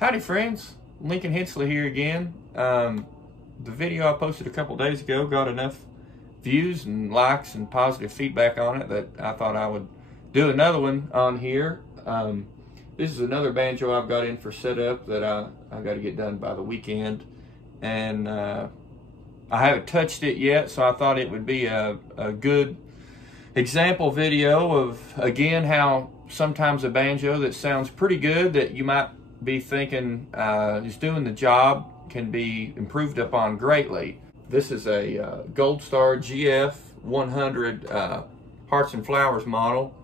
Howdy friends, Lincoln Hensley here again. The video I posted a couple days ago got enough views and likes and positive feedback on it that I thought I would do another one on here. This is another banjo I've got in for setup that I got to get done by the weekend, and I haven't touched it yet, so I thought it would be a good example video of, again, how sometimes a banjo that sounds pretty good that you might be thinking is doing the job can be improved upon greatly. This is a Gold Star GF-100 Hearts and Flowers model.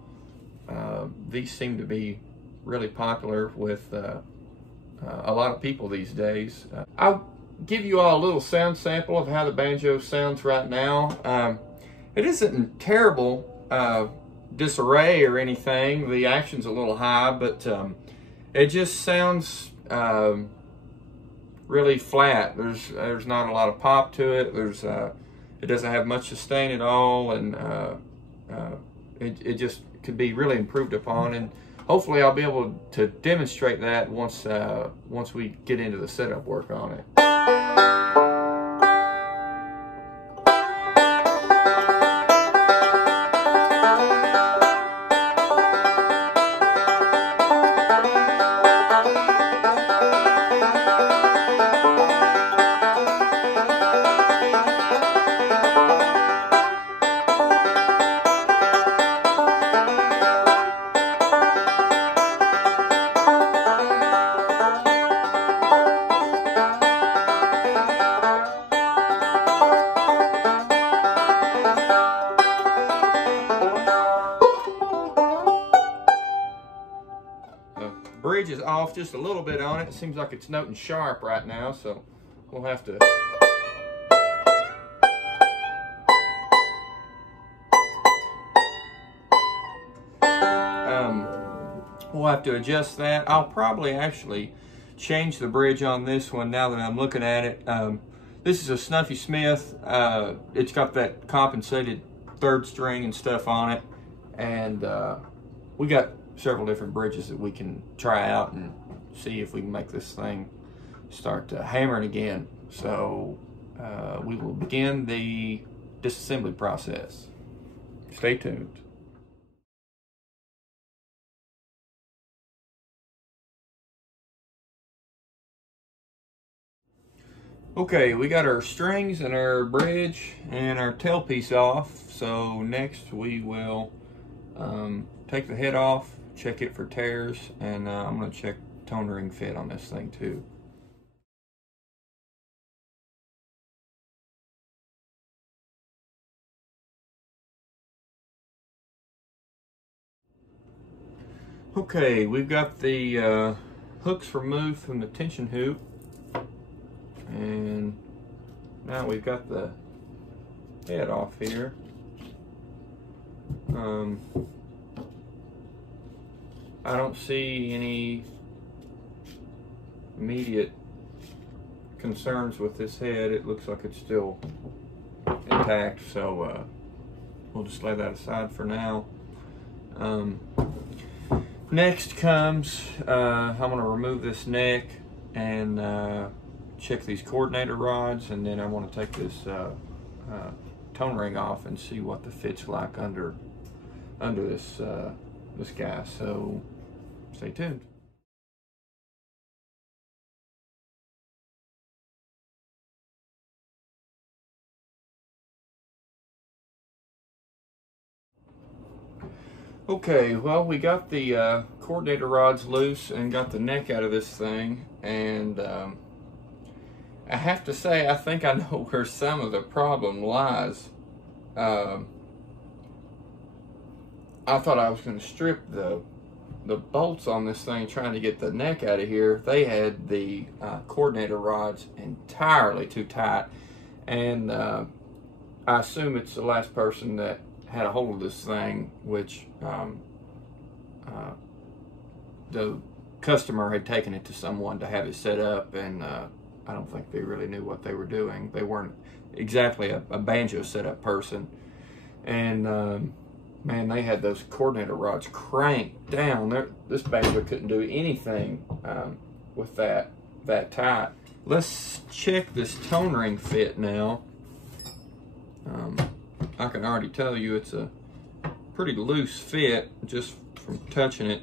These seem to be really popular with a lot of people these days. I'll give you all a little sound sample of how the banjo sounds right now. It isn't in terrible disarray or anything. The action's a little high, but it just sounds really flat. There's not a lot of pop to it. It doesn't have much sustain at all, and it just could be really improved upon. And hopefully, I'll be able to demonstrate that once we get into the setup work on it. Bridge is off just a little bit on it. It seems like it's noting sharp right now, so we'll have to adjust that. I'll probably actually change the bridge on this one now that I'm looking at it. This is a Snuffy Smith. It's got that compensated third string and stuff on it, and we got several different bridges that we can try out and see if we can make this thing start hammering again. So we will begin the disassembly process. Stay tuned. Okay, we got our strings and our bridge and our tailpiece off. So next we will take the head off, check it for tears, and I'm going to check tone ring fit on this thing too. Okay, we've got the hooks removed from the tension hoop, and now we've got the head off here. I don't see any immediate concerns with this head. It looks like it's still intact, so we'll just lay that aside for now. Next comes, I'm going to remove this neck and check these coordinator rods, and then I want to take this tone ring off and see what the fit's like under this this guy. So stay tuned. Okay, well, we got the coordinator rods loose and got the neck out of this thing, and I have to say, I think I know where some of the problem lies. I thought I was going to strip the bolts on this thing trying to get the neck out of here. They had the coordinator rods entirely too tight, and I assume it's the last person that had a hold of this thing, which the customer had taken it to someone to have it set up, and I don't think they really knew what they were doing. They weren't exactly a banjo setup person, and man, they had those coordinator rods cranked down. This banjo couldn't do anything with that tight. Let's check this tone ring fit now. I can already tell you it's a pretty loose fit just from touching it.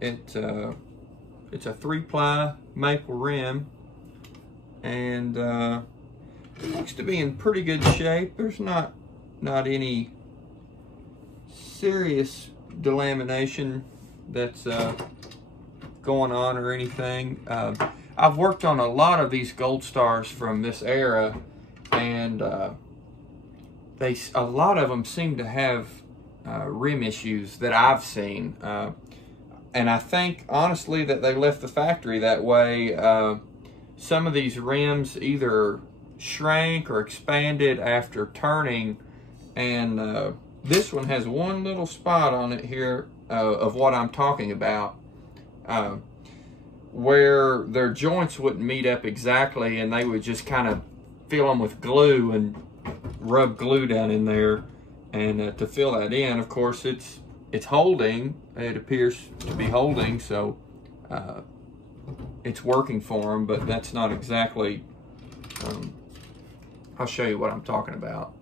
It's a 3-ply maple rim, and it looks to be in pretty good shape. There's not any serious delamination that's going on or anything. I've worked on a lot of these Gold Stars from this era, and a lot of them seem to have rim issues that I've seen. And I think, honestly, that they left the factory that way. Some of these rims either shrank or expanded after turning, and this one has one little spot on it here of what I'm talking about, where their joints wouldn't meet up exactly, and they would just kind of fill them with glue and rub glue down in there, and to fill that in, of course, it's holding. It appears to be holding, so it's working for them, but that's not exactly, I'll show you what I'm talking about.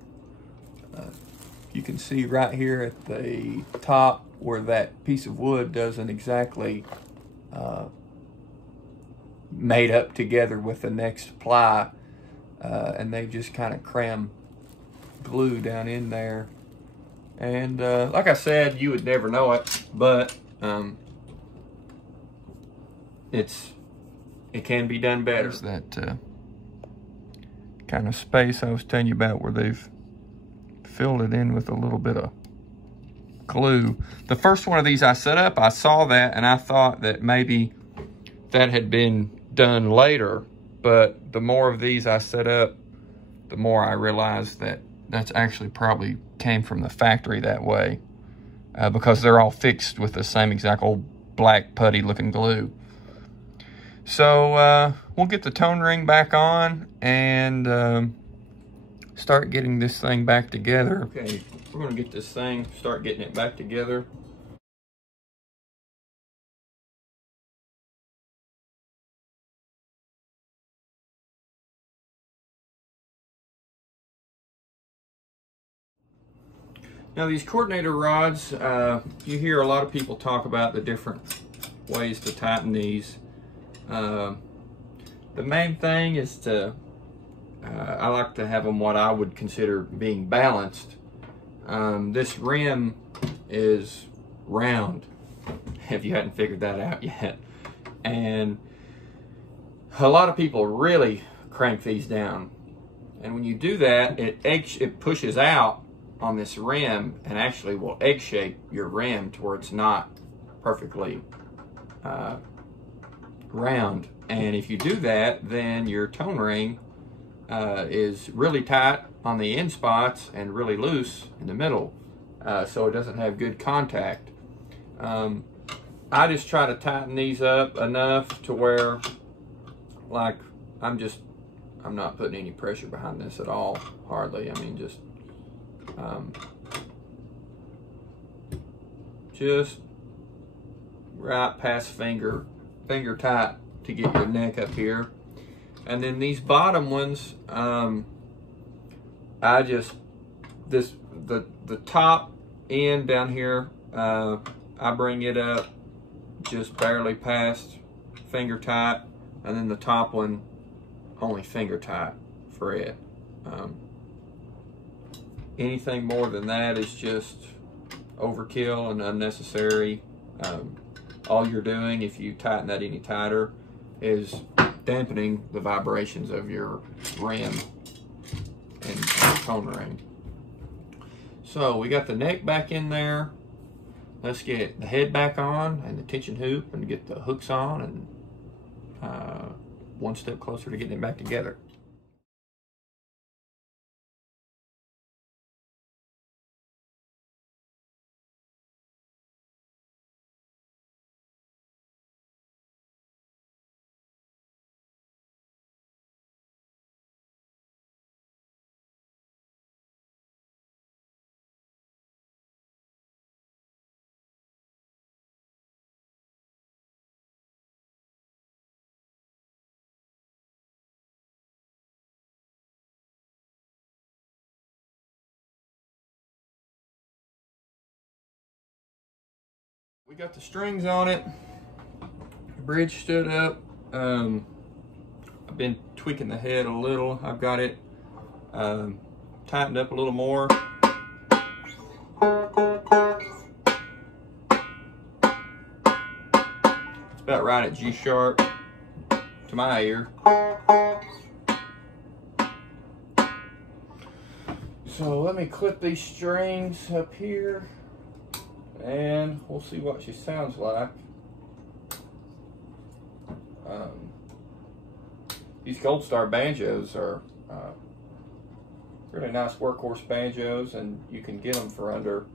You can see right here at the top where that piece of wood doesn't exactly made up together with the next ply, and they just kind of cram glue down in there. And like I said, you would never know it, but it can be done better. There's that kind of space I was telling you about where they've filled it in with a little bit of glue. The first one of these I set up, I saw that and I thought that maybe that had been done later, but the more of these I set up, the more I realized that that's actually probably came from the factory that way, because they're all fixed with the same exact old black putty looking glue. So we'll get the tone ring back on and start getting this thing back together. Okay, we're gonna get this thing, start getting it back together. Now these coordinator rods, you hear a lot of people talk about the different ways to tighten these. The main thing is to, I like to have them what I would consider being balanced. This rim is round, if you hadn't figured that out yet. And a lot of people really crank these down. And when you do that, it pushes out on this rim and actually will egg shape your rim to where it's not perfectly round. And if you do that, then your tone ring is really tight on the end spots and really loose in the middle, so it doesn't have good contact. I just try to tighten these up enough to where, like, I'm not putting any pressure behind this at all, hardly. I mean, just right past finger tight to get your neck up here. And then these bottom ones, the top end down here, I bring it up just barely past finger tight, and then the top one only finger tight for it. Anything more than that is just overkill and unnecessary. All you're doing, if you tighten that any tighter, is dampening the vibrations of your rim and tone ring. So we got the neck back in there. Let's get the head back on and the tension hoop and get the hooks on, and one step closer to getting it back together. We got the strings on it. The bridge stood up. I've been tweaking the head a little. I've got it tightened up a little more. It's about right at G sharp to my ear. So let me clip these strings up here and we'll see what she sounds like. These Gold Star banjos are really nice workhorse banjos, and you can get them for under,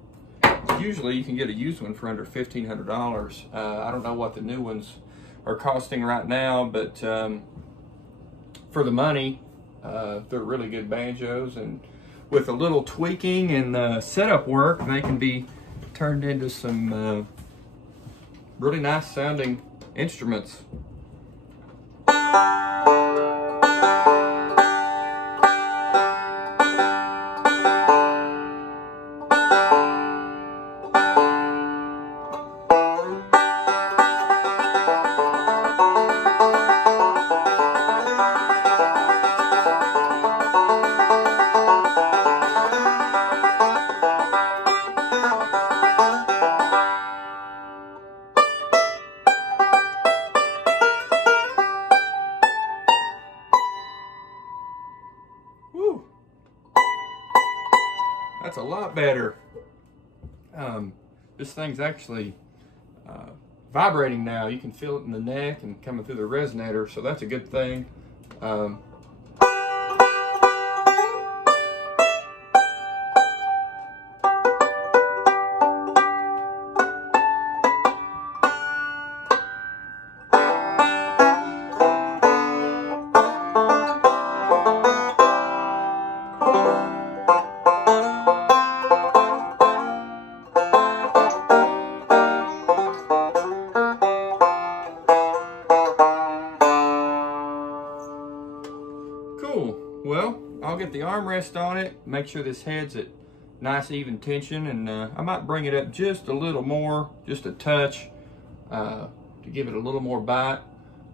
usually you can get a used one for under $1,500. I don't know what the new ones are costing right now, but for the money, they're really good banjos, and with a little tweaking and setup work, they can be turned into some really nice sounding instruments. Woo. That's a lot better. This thing's actually vibrating now. You can feel it in the neck and coming through the resonator, so that's a good thing. Cool. Well, I'll get the armrest on it, make sure this head's at nice even tension, and I might bring it up just a little more, just a touch, to give it a little more bite.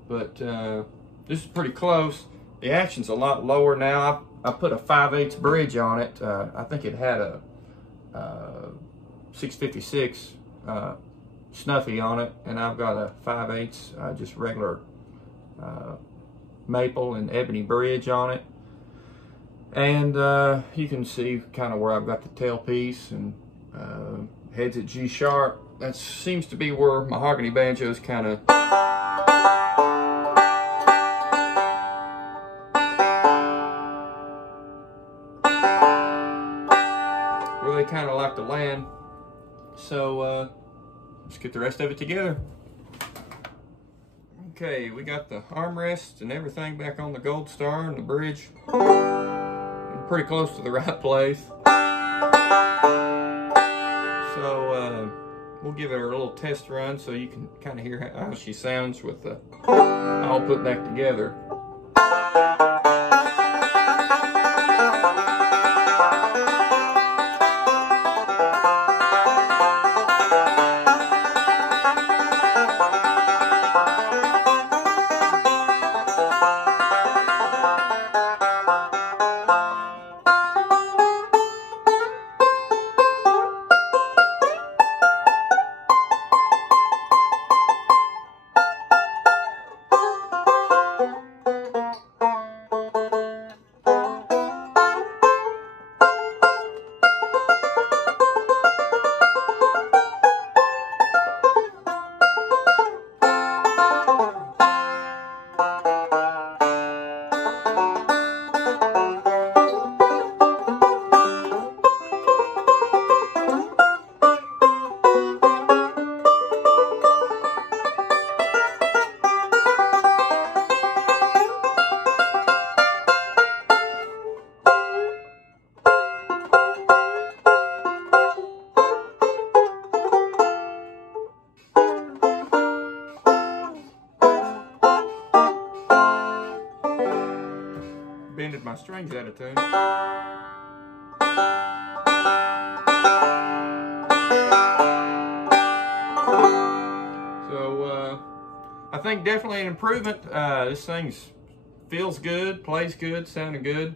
But this is pretty close. The action's a lot lower now. I put a 5/8 bridge on it. I think it had a 656 Snuffy on it, and I've got a 5/8 just regular maple and ebony bridge on it. And you can see kind of where I've got the tailpiece, and heads at G sharp. That seems to be where mahogany banjos kind of like to land. So let's get the rest of it together. Okay, we got the armrest and everything back on the Gold Star and the bridge. I'm pretty close to the right place. So we'll give her a little test run so you can kind of hear how she sounds with the all put back together. Bended my strings out of tune. I think definitely an improvement. This thing feels good, plays good, sounding good.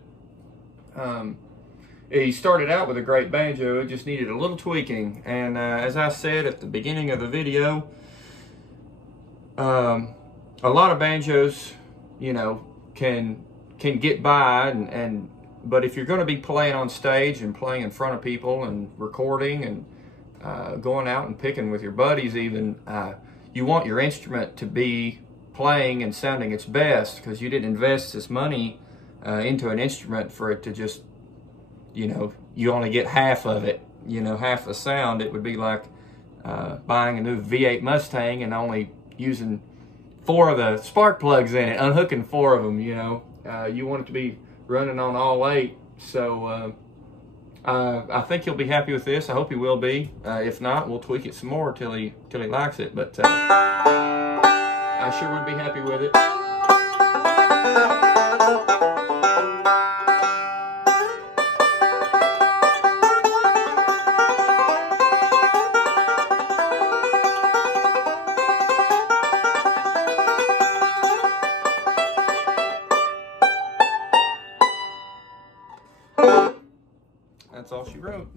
He started out with a great banjo. It just needed a little tweaking. And as I said at the beginning of the video, a lot of banjos, you know, can get by, but if you're going to be playing on stage and playing in front of people and recording and going out and picking with your buddies even, you want your instrument to be playing and sounding its best, because you didn't invest this money into an instrument for it to just, you know, you only get half of it, you know, half the sound. It would be like buying a new V8 Mustang and only using 4 of the spark plugs in it, unhooking 4 of them, you know. You want it to be running on all 8. So I think he'll be happy with this. I hope he will be. If not, we'll tweak it some more till he likes it. But I sure would be happy with it. That's all she wrote.